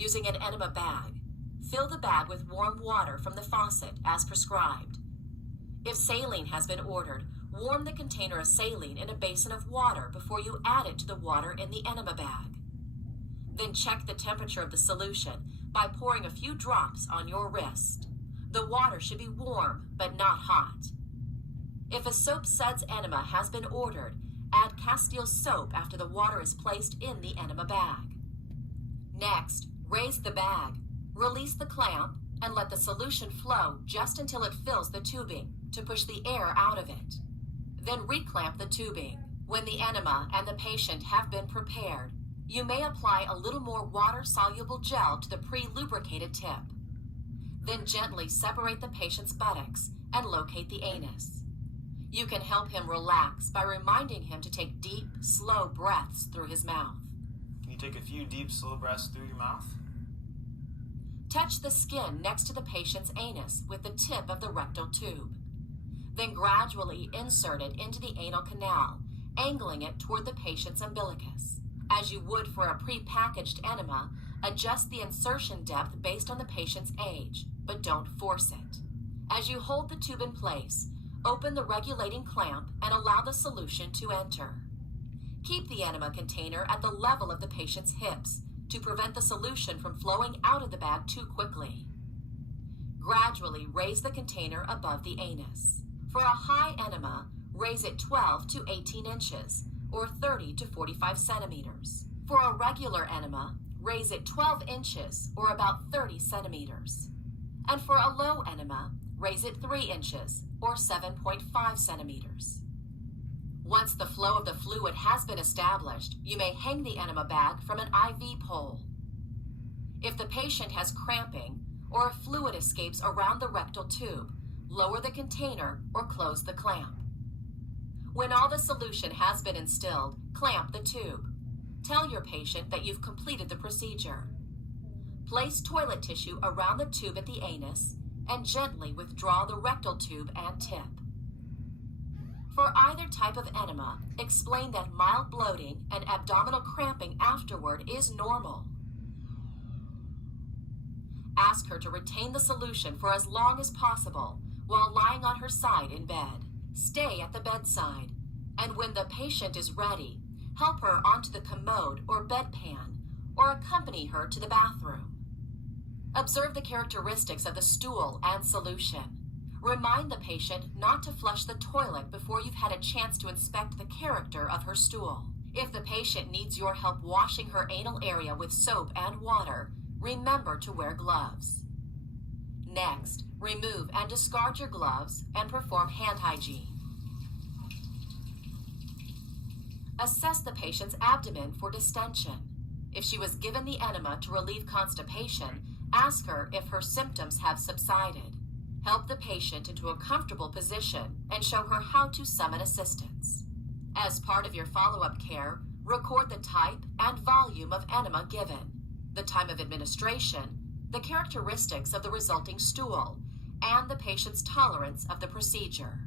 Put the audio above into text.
using an enema bag. Fill the bag with warm water from the faucet as prescribed. If saline has been ordered, warm the container of saline in a basin of water before you add it to the water in the enema bag. Then check the temperature of the solution by pouring a few drops on your wrist. The water should be warm but not hot. If a soap suds enema has been ordered, add Castile soap after the water is placed in the enema bag. Next, raise the bag, release the clamp, and let the solution flow just until it fills the tubing to push the air out of it. Then reclamp the tubing. When the enema and the patient have been prepared, you may apply a little more water-soluble gel to the pre-lubricated tip. Then gently separate the patient's buttocks and locate the anus. You can help him relax by reminding him to take deep, slow breaths through his mouth. Can you take a few deep, slow breaths through your mouth? Touch the skin next to the patient's anus with the tip of the rectal tube. Then gradually insert it into the anal canal, angling it toward the patient's umbilicus. As you would for a pre-packaged enema, adjust the insertion depth based on the patient's age, but don't force it. As you hold the tube in place, open the regulating clamp and allow the solution to enter. Keep the enema container at the level of the patient's hips to prevent the solution from flowing out of the bag too quickly. Gradually raise the container above the anus. For a high enema, raise it 12 to 18 inches, or 30 to 45 centimeters. For a regular enema, raise it 12 inches, or about 30 centimeters. And for a low enema, raise it 3 inches, or 7.5 centimeters. Once the flow of the fluid has been established, you may hang the enema bag from an IV pole. If the patient has cramping, or if fluid escapes around the rectal tube, lower the container or close the clamp. When all the solution has been instilled, clamp the tube. Tell your patient that you've completed the procedure. Place toilet tissue around the tube at the anus and gently withdraw the rectal tube and tip. For either type of enema, explain that mild bloating and abdominal cramping afterward is normal. Ask her to retain the solution for as long as possible while lying on her side in bed. Stay at the bedside, and when the patient is ready, help her onto the commode or bedpan, or accompany her to the bathroom. Observe the characteristics of the stool and solution. Remind the patient not to flush the toilet before you've had a chance to inspect the character of her stool. If the patient needs your help washing her anal area with soap and water, remember to wear gloves. Next, remove and discard your gloves and perform hand hygiene. Assess the patient's abdomen for distension. If she was given the enema to relieve constipation, ask her if her symptoms have subsided. Help the patient into a comfortable position and show her how to summon assistance. As part of your follow-up care, record the type and volume of enema given, the time of administration, the characteristics of the resulting stool, and the patient's tolerance of the procedure.